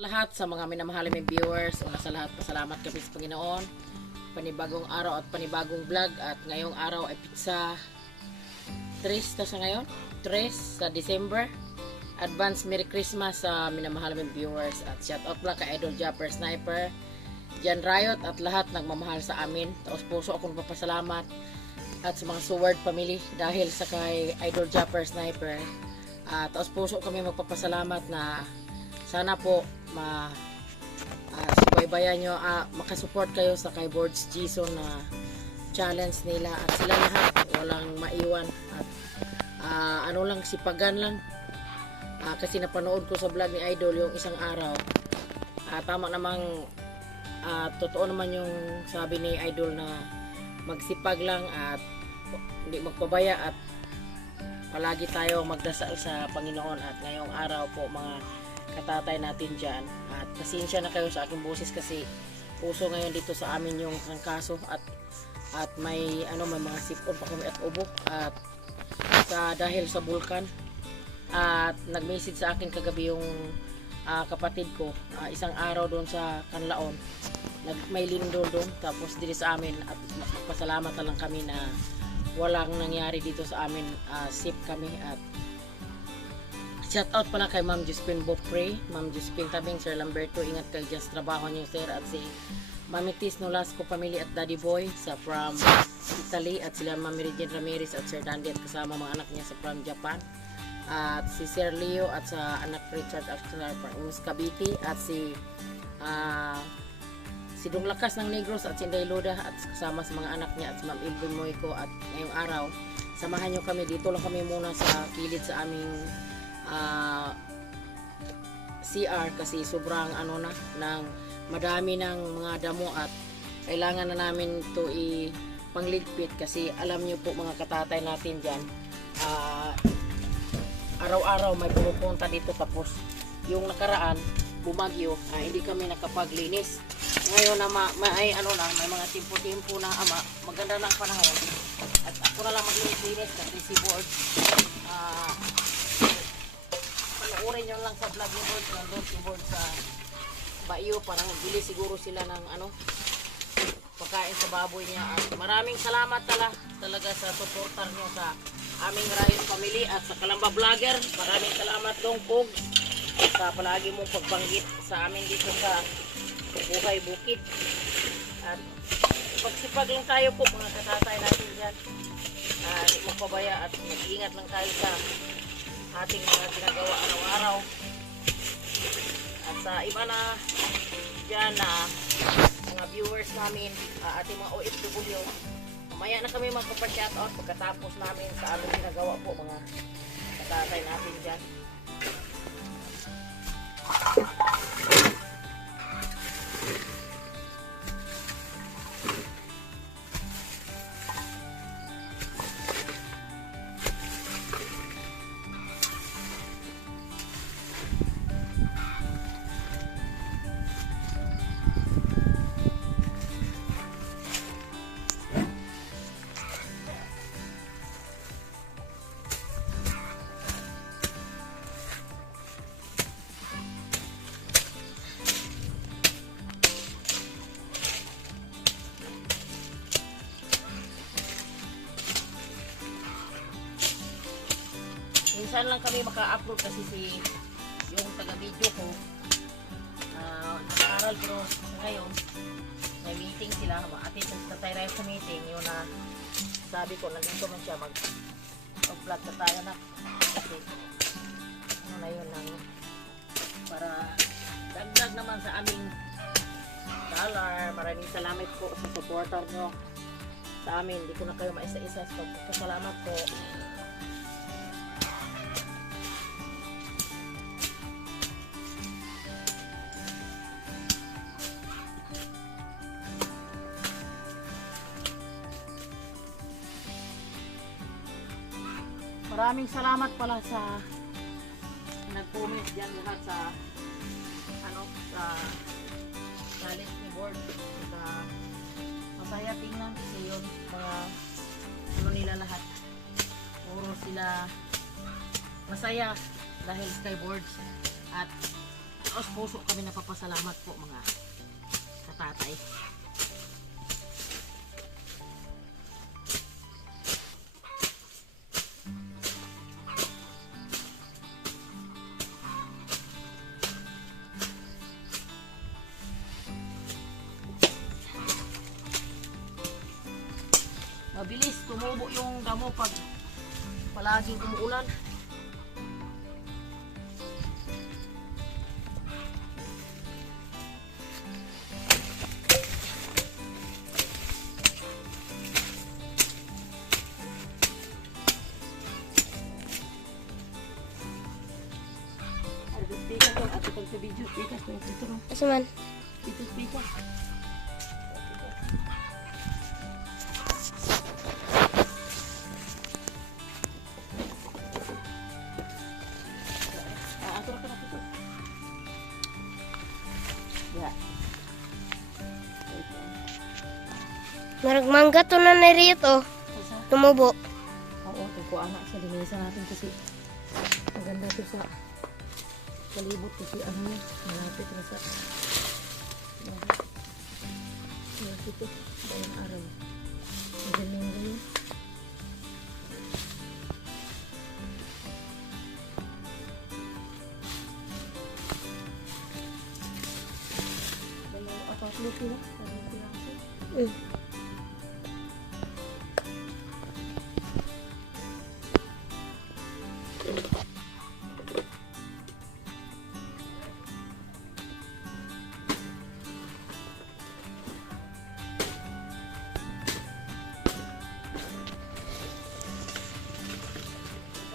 Lahat sa mga minamahal may viewers, una sa lahat pasalamat kami sa Panginoon. Panibagong araw at panibagong vlog at ngayong araw ay pizza 3 na sa ngayon, 3 sa December. Advance Merry Christmas sa minamahal may viewers at shout out lang kay Idol Japper Sniper, Jan Riot at lahat nagmamahal sa amin. Taos puso akong papasalamat at sa mga Seward family dahil sa kay Idol Japper Sniper. Taos puso kami magpapasalamat na sana po subaybayan nyo, makasupport kayo sa kay Boards Jason na challenge nila at sila lahat walang maiwan at ano lang, sipagan lang kasi napanood ko sa vlog ni Idol yung isang araw. Tama namang totoo naman yung sabi ni Idol na magsipag lang at hindi magpabaya at palagi tayo magdasal sa Panginoon. At ngayong araw po mga katatay natin dyan, at pasensya na kayo sa aking boses kasi puso ngayon dito sa amin yung trangkaso at may mga sipon pa kami at ubo at dahil sa bulkan. At nag-message sa akin kagabi yung kapatid ko, isang araw doon sa Kanlaon, may lindol doon tapos dito sa amin, at pasalamat na lang kami na walang nangyari dito sa amin, safe kami. At shout out pala kay Ma'am Josephine Bopre, Ma'am Josephine Tabing, Sir Lamberto, ingat kayo dyan sa trabaho niyo sir, at si Mamitis Nolasco family at Daddy Boy sa from Italy, at sila Ma'am Regine Ramirez at Sir Dandy at kasama mga anak niya sa from Japan, at si Sir Leo at sa anak Richard at from Muscabiti, at si Dong Lakas ng Negros at si Inday Loda at kasama sa mga anak niya at si Ma'am Ilvin Moico. At ngayong araw samahan nyo kami, dito lang kami muna sa kilid sa aming CR kasi sobrang ng madami ng mga damo at kailangan na namin ito ipangligpit kasi alam nyo po mga katatay natin dyan, araw-araw may pumupunta dito, tapos yung nakaraan bumagyo, hindi kami nakapaglinis. Ngayon na may mga timpo-timpo na maganda na ang panahon at ako na lang maglinis kasi si Board panoorin nyo lang sa vlog ni Board, nandun si Board sa Bayo, parang bili siguro sila ng pagkain sa baboy niya. At maraming salamat talaga sa supportar nyo sa aming Riot family at sa Kalamba Vlogger. Maraming salamat Dongpog sa palagi mong pagbanggit sa amin dito sa Buhay Bukid. At pagsipag lang tayo po mga katatay natin dyan, hindi magpabaya at mag-ingat lang tayo sa ating mga ginagawa araw-araw. At sa iba na dyan na mga viewers namin, ating mga OFW, mamaya na kami magpapa-shoutout pagkatapos namin sa aming ginagawa po mga katatay natin dyan. Minsan lang kami maka-upload kasi yung taga-video ko nag-aaral, pero ngayon may meeting sila, atin sa Tatay sa meeting yun na sabi ko nandito man siya mag-vlog na tayo na kasi na yun lang para dagdag naman sa aming dollar. Maraming salamat po sa supporter nyo sa amin, hindi ko na kayo maisa-isa sa pagpapasalamat po. Maraming salamat pala sa nag-comment dyan lahat sa sa challenge ni Board. Masaya tingnan kasi yun mga nila lahat. Puro sila masaya dahil skyboards. At taos puso kami napapasalamat po mga katatay. Mabilis tumubo yung damo pag palaging umuulan. Asuman. Dito speaker. Atur ka na dito. Ya. Marag mangga to na narito. Tumubo. Oo, tupo anak sa dinesa natin kasi maganda to sa kalibot kasi ano yun, malapit na sa malapit ito, bayang araw. Magaling yun. Dalawa, tatlo sila.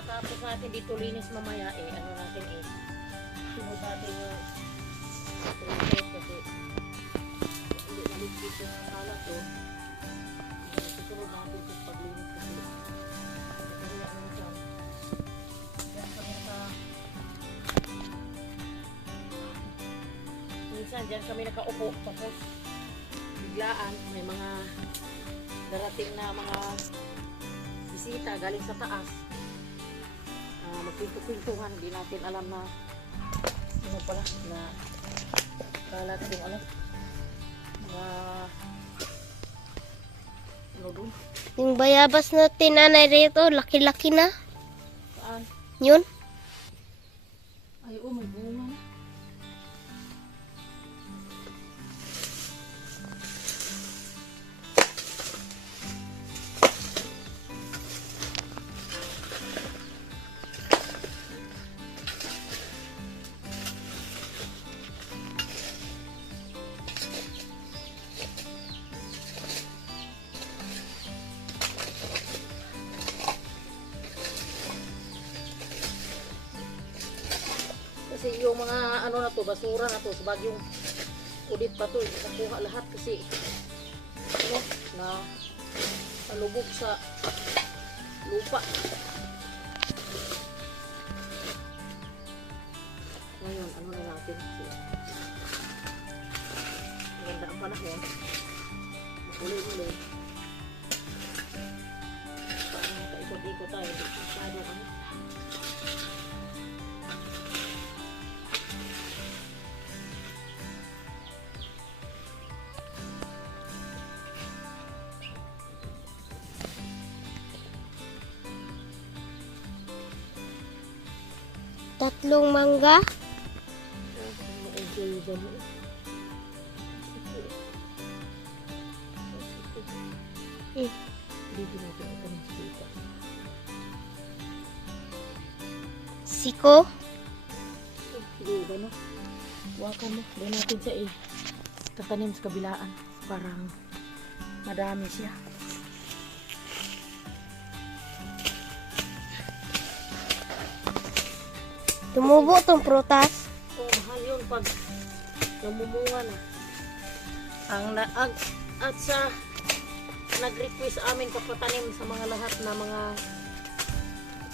Tapos natin dito linis mamaya ano natin sunod natin yung tripod kasi hindi naligpit yung kalat susunod natin yung paglinis kasi kaya naman siya kaya kami minsan dyan kami nakaupo tapos biglaan may mga darating na mga bisita galing sa taas. Magpinto-pintuhan, hindi natin alam na ano pala, na kalat yung alam mga ano doon. Yung bayabas na tinanay rito, laki-laki na. Saan? Yun. Ay, may bunga na. Kasi yung mga ano na to, basura na to, sa bagyong udit pa to, nakuha lahat kasi ano, na nalubog sa lupa. Ngayon, ano na natin kasi maganda ang panahon, makulay-ulay. Parang nakaikot-ikot tayo, masyado ano. Tatlong mangga. Siko. Sige, gano. Wakan mo. Doon natin siya tatanim sa kabilaan. Parang madami siya. Tumubo tong prutas. Mahal yun pag namumunga na. At sa nag-request amin kapatanim sa mga lahat na mga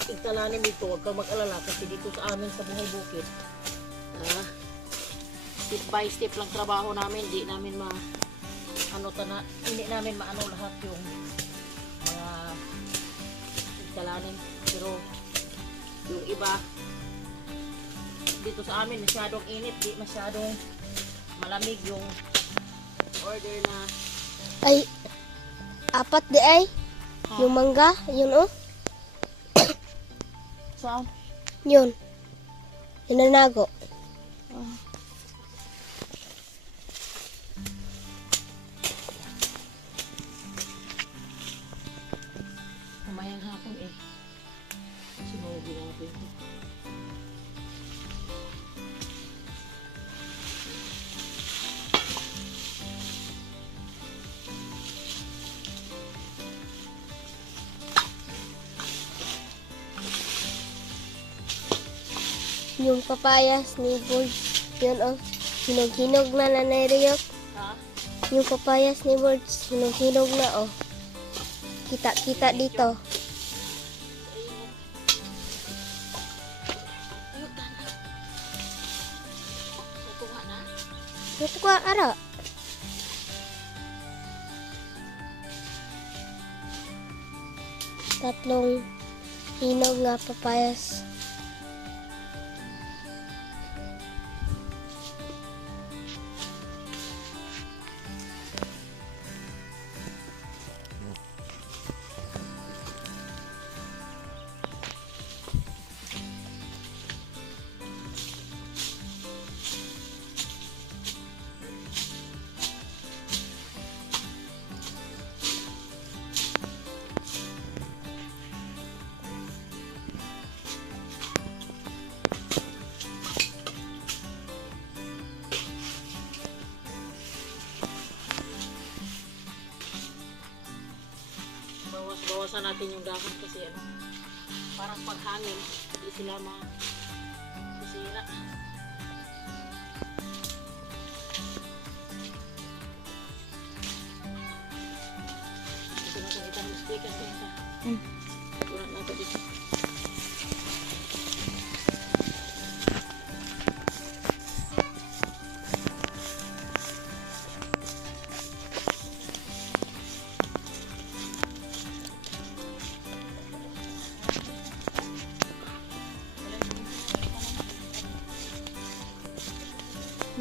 igtalanim dito, huwag kang mag-alala kasi dito sa amin sa buhay bukid step by step lang trabaho namin, hindi namin hindi namin maano lahat yung mga igtalanim, pero yung iba dito sa amin masyadong init, di masyadong malamig yung order na. Ay, apat di ay. Yung mangga, yun oh. Saan? Yun. Inanago. Mamayang hapon eh. Sinugin natin. Yung papayas ni Board. Yun oh. Hinog-hinog na nanayriok. Ha? Yung papayas ni Board. Hinog-hinog na oh. Kita-kita dito. Ayun, tana. Natuwa na. Ito ka, ara. Tatlong hinog nga papayas. Bawasan natin yung dahon kasi ano, parang paghangin, hindi sila masisira. Ito natin itang mustikan dito. Tulad natin dito.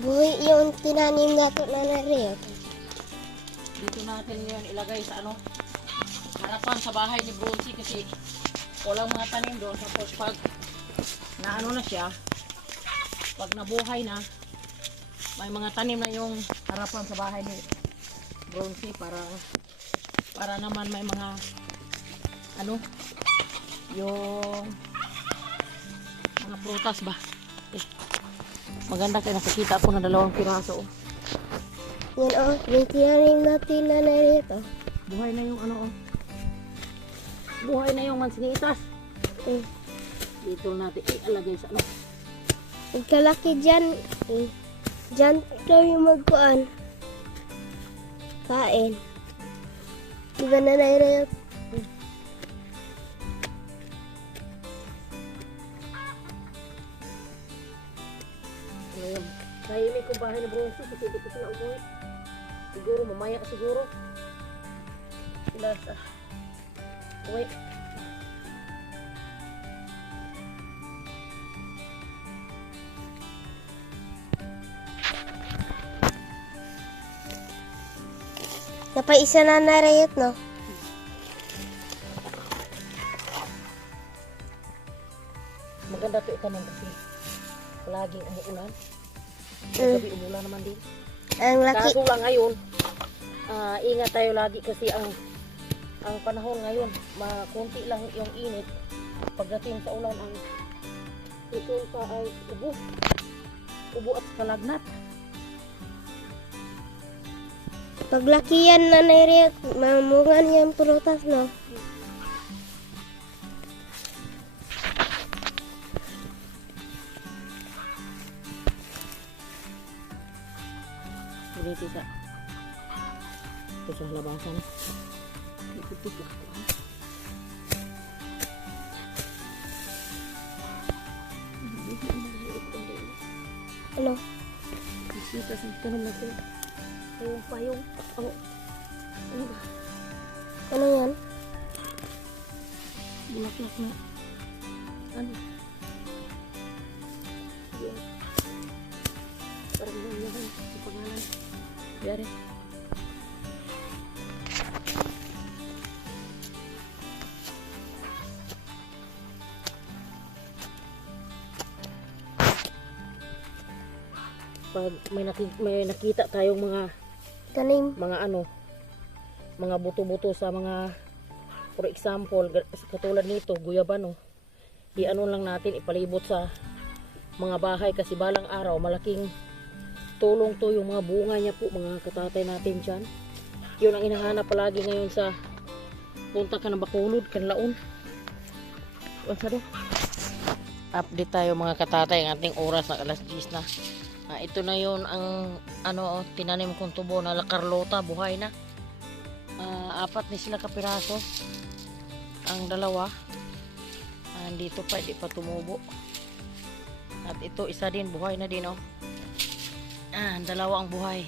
Buhay yung tinanim nato na nariyot. Dito natin yun ilagay sa ano, harapan sa bahay ni Bronzy kasi walang mga tanim doon. Tapos pag naano na siya, pag nabuhay na, may mga tanim na yung harapan sa bahay ni Bronzy para naman may mga ano, yung mga prutas ba. Maganda kayo, nakikita ako na 2 piraso. Yan oh, yung tinanim natin na nariyot oh. Buhay na yung ano oh. Buhay na yung mansinitas. Dito natin ialagay sa ano. Pagkalaki dyan, dyan tayo magkuan. Kain. Diba na nariyot? Ngayon, tahimik kong bahay na Bronzy kasi dito sila umuwi. Siguro mamaya siguro. Sila sa uwi. Napaisa na nariyot no? Maganda to itanim kasi palaging umuulan. Gabi umulan naman din. Ang laki. Kaso lang ngayon, ingat tayo lagi kasi ang panahon ngayon, konti lang yung init. Pagdating sa ulan, ang resulta ay ubo at kalagnat. Paglaki yan na nariyot, mamungan yung prutas no? Dito sa ito sa labasan. Itutok ko. Ano? Bisita sa tanong na ito. Ayong payong. Ano? Ano ba? Ano yan? Bulaklak na. Ano? Yung Yari. Pag may nakita tayong Tanim. mga buto-buto sa mga, for example, katulad nito, guyabano, i-ano lang natin, ipalibot sa mga bahay kasi balang araw, malaking tulong to yung mga bunga niya po, mga katatay natin dyan. Yun ang inahanap palagi ngayon sa punta ka ng Bacolod, Kanlaon. Update tayo mga katatay, ang ating oras na alas 10 na. Ito na yun ang tinanim kong tubo na La Carlota, buhay na. 4 na sila kapiraso. Ang dalawa andito pa, hindi pa tumubo. At ito isa din, buhay na din ang dalawa ang buhay.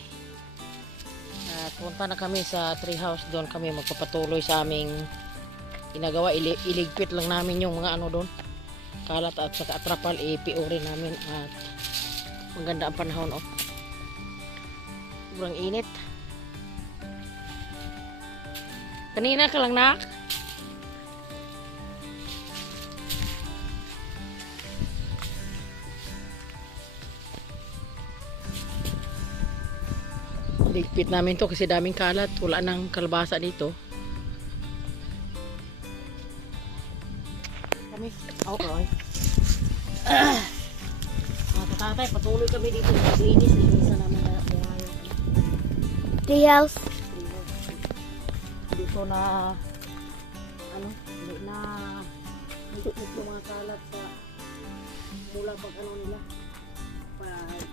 At punta na kami sa tree house, doon kami magpapatuloy sa aming ginagawa. Iligpit lang namin yung mga doon, kalat at saka atrapal, ipiurin namin. At maganda ang panahon sobrang init. Kanina ka lang nak. Ligpit namin to kasi daming kalat, wala nang kalabasa dito. Kami okay. Tatay, patuloy kami dito sa linis. Linisan namin na Tree house. dito na hindi na higpit yung mga kalat sa mula pag nila pag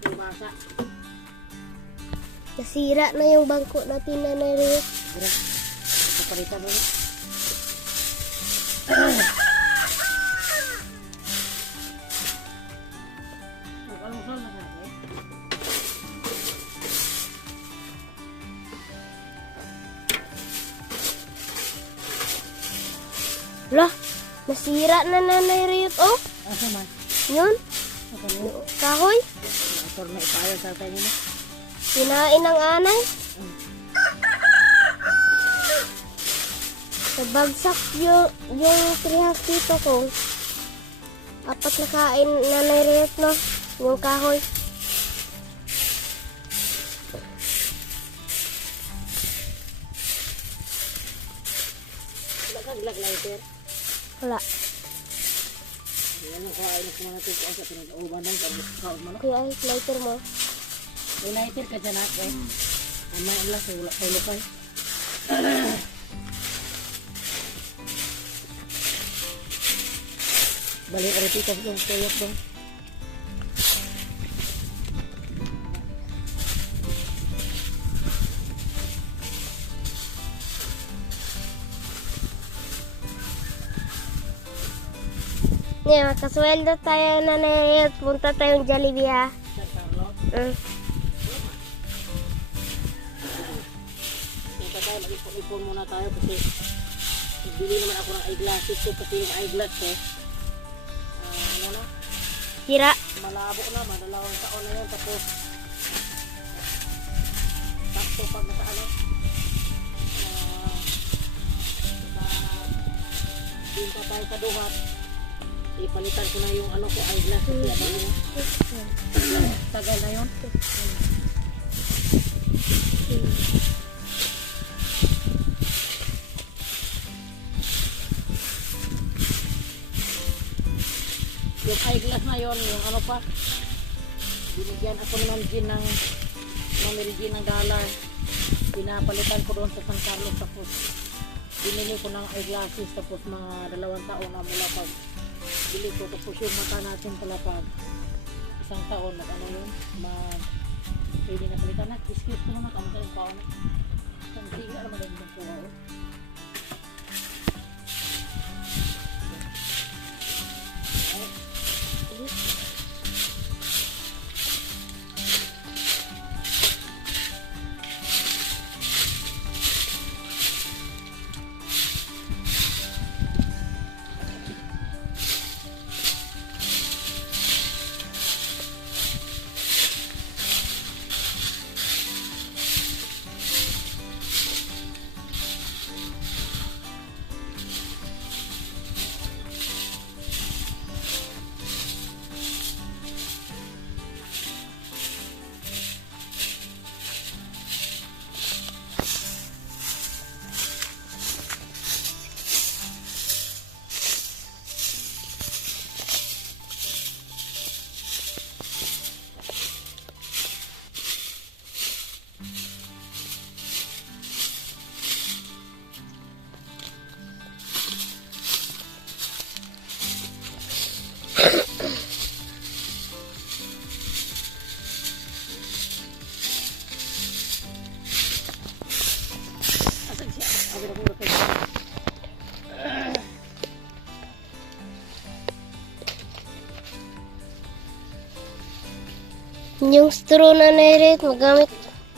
sa basa. Nasira na yung bangko natin na narinig. Kapalitan mo. Lah, nasira na nanay Riot. Asa man? Yun. Kahoy. Motor na ipayo sa tayo nila. Kinain ng anay. Nabagsak yung trihas dito ko. 4 na kain nanay Riot, no? Yung kahoy. Wala kang lighter. Wala. Yan ang kain ko na ito sa pinag-auban ng kaon mo. Kuya, ay, lighter mo. May lighter ka dyan ako. May ala sa wala kayo lukay. Balik ka rito dong, tuyok dong. Ngayon, makasweldo tayo nanay Riot. Punta tayong Jollibee, ha? Sir Carlo, punta tayo, mag-ipon muna tayo kasi bili naman ako ng eyeglasses ko kasi yung eyeglass ko Hira. malabo na, madalawang taon na yun, tapos sakto pag binta tayo sa duhat, ipalitan ko na yung ko, eyeglass ko, tagal na yun. Yung eyeglass na yon, yung pa, binigyan ako ni Ma'am Jean ng Ma'am Jean ng dollar, pinapalitan ko doon sa San Carlos, tapos binili ko ng eyeglasses, tapos mga 2 taon na mula pag bili ko, tapos yung mata natin pala pag 1 taon, yun, pwede na palitan na. Excuse ko naman, kamusta yung paon na hindi nga naman yung magpuha o. Yung straw na nairit, magamit.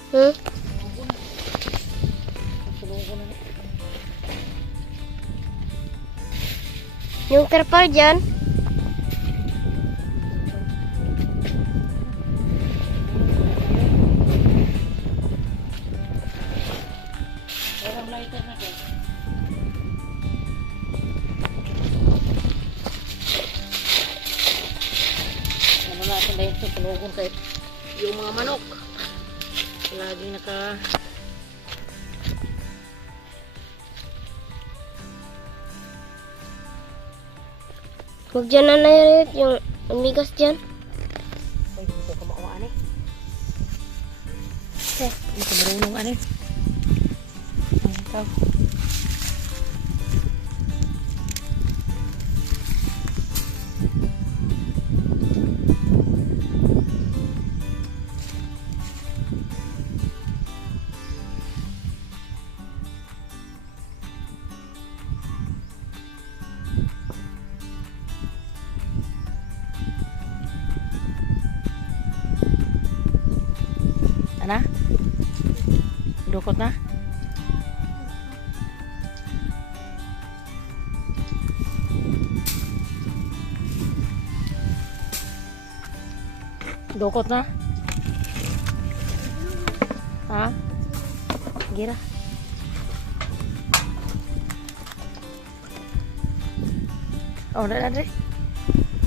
Hmm? Yung terpal dyan. Parang lighter na guys. Ano natin dahil ito, tunugon kahit yung mga manok. Laging naka... Huwag dyan na nairit, yung amigas dyan. Ay, hindi ko makuhaan eh. Eh, Hindi ko marunong ano eh. Ay, ikaw. Ana? Dukot na? Dukot na? Ha? Gira. Oh, dali, dali.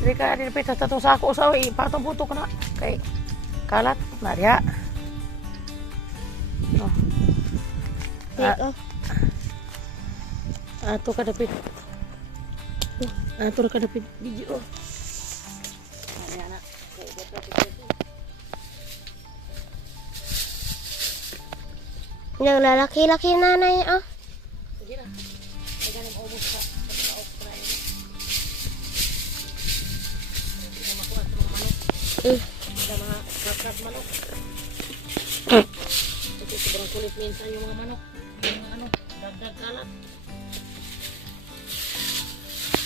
Dali ka, dali pa tatong sako sa patong putok na. Kay kalat, narya. Oh. take off. Ato ka dapit. Ato ka dapit video. Narya na. Yung lalaki-laki nanay, ah. Sige na. May ganun ubos ka. Pagka-off na yun. Hindi na makuha sa mga manok. Hindi na mga kakat manok. Kasi sobrang kulit minsan yung mga manok. Yung mga ano, dagdag kalat.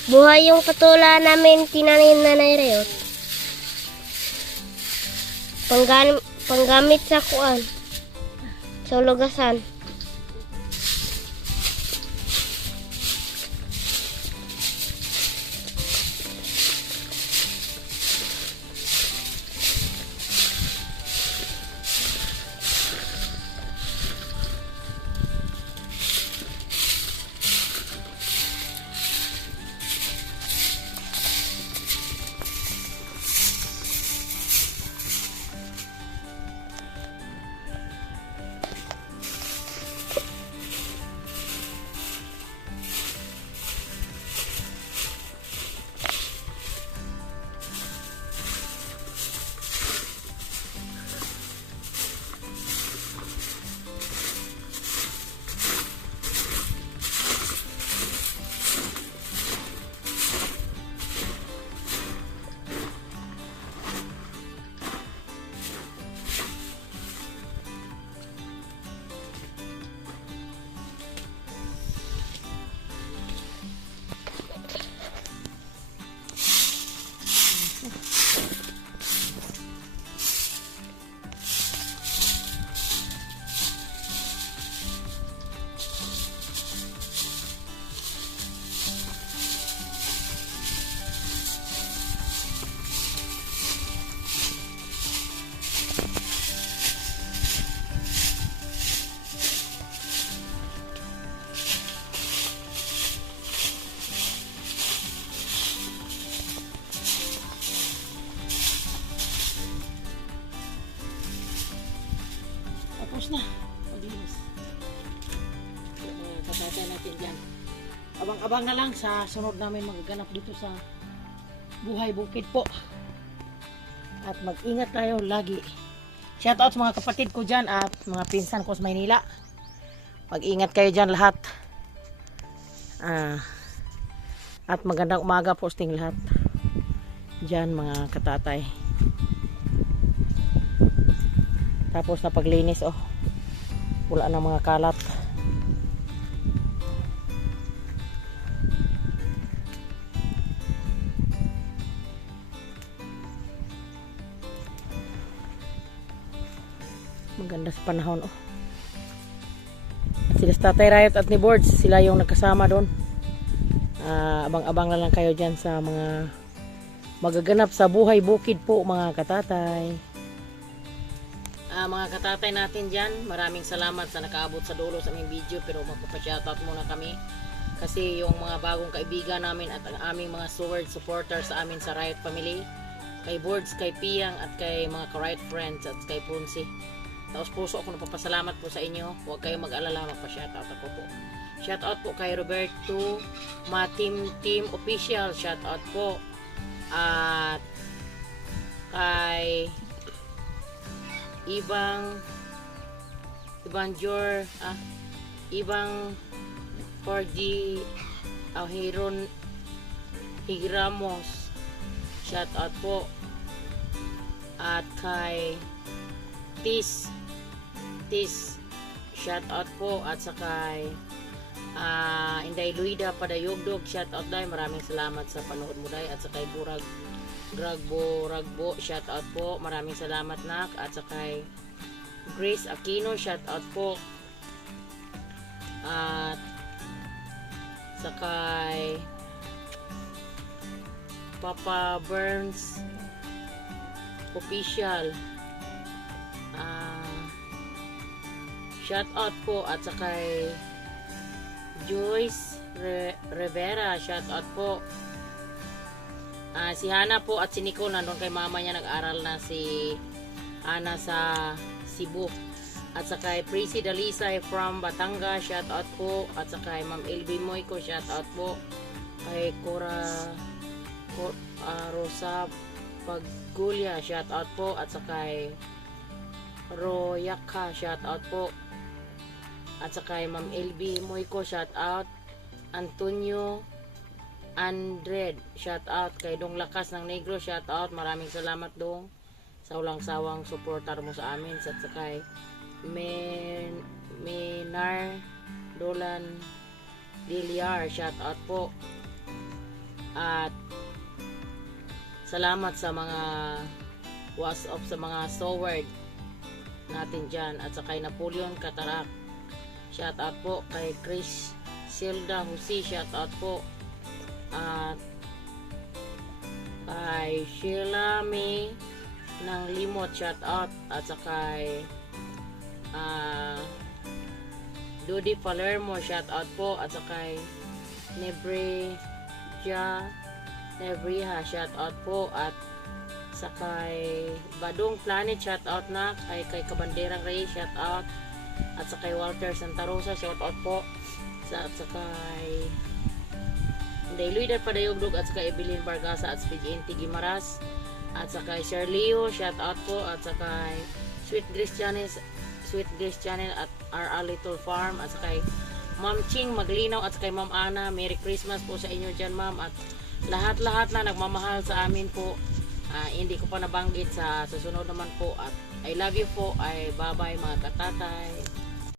Buhay yung patula namin tinanim na naireyot. Panggamit sa kuan. Sa lugasan. Tapos na. Malinis. Patatay natin dyan. Abang-abang na lang sa sunod namin magaganap dito sa Buhay Bukid po. At mag-ingat tayo lagi. Shout out sa mga kapatid ko dyan at mga pinsan ko sa Maynila. Mag-ingat kayo dyan lahat. At magandang umaga posting lahat. Dyan mga katatay. Tapos na paglinis, oh. Wala na mga kalat. Maganda sa panahon, oh. At sila sa Tatay Riot at ni Boards, sila yung nagkasama doon. Abang-abang na lang kayo dyan sa mga magaganap sa buhay bukid po, mga katatay. Mga katatay natin dyan, maraming salamat sa nakaabot sa dulo sa aming video, pero magpapashoutout muna kami kasi yung mga bagong kaibigan namin at ang aming mga sword supporters sa amin sa Riot Family, kay Boards, kay Piyang at kay mga ka-Riot Friends at kay Punsi. Tapos puso ako napapasalamat po sa inyo. Huwag kayong mag-alala, magpa-shoutout ako po. Shoutout po kay Roberto Team Official, shoutout po. At kay Ibang 4G Higramos, shoutout po. At kay Tis, shoutout po. At sa kay Inday Luida Padayogdog, shoutout day, maraming salamat sa panood mo day. At sa kay Ragbo, shoutout po, maraming salamat nak. At sa kay Grace Aquino, shoutout po. At sa kay Papa Burns Official, shoutout po. At sa kay Joyce Rivera, shoutout po. Si Hana po at si Nicole, nandun kay mama niya, nag-aral na si Hana sa Cebu. At sa kay Prissy Dalisay from Batangas, shoutout po. At sa kay Ma'am LB Moyko, shoutout po. Kay Rosa Paggulia, shoutout po. At sa kay Royaka, shoutout po. At sa kay Ma'am LB Moyko, shoutout. Antonio Andred, shoutout. Kay Dong Lakas ng Negro, shoutout. Maraming salamat Dong sa walang sawang supportar mo sa amin. At sa kay Minar Dolan Diliar, shoutout po. At salamat sa mga WhatsApp, sa mga sword natin dyan. At sa kay Napoleon Katarak, shoutout po. Kay Chris Silda Jose, shoutout po. At kay Sheila May ng Limot, shoutout. At sa kay Dodi Palermo, shoutout po. At sa kay Nebriha, shoutout po. At sa kay Badong Planet, shoutout na. Kay Kabanderang Ray, shoutout. At sa kay Walter Santa Rosa, shoutout po. At sa kay Inday Luida Padayogdog, at sa kay Evelyn Bargasa at Spigenti Gimaras. At sa kay Sherlio, shoutout po. At sa kay Sweet Grace Channel at RR Little Farm. At sa kay Ma'am Ching Maglinaw. At sa kay Ma'am Ana, Merry Christmas po sa inyo dyan, ma'am. At lahat na nagmamahal sa amin po. Hindi ko pa nabanggit sa susunod naman po. At I love you po. Bye bye mga katatay.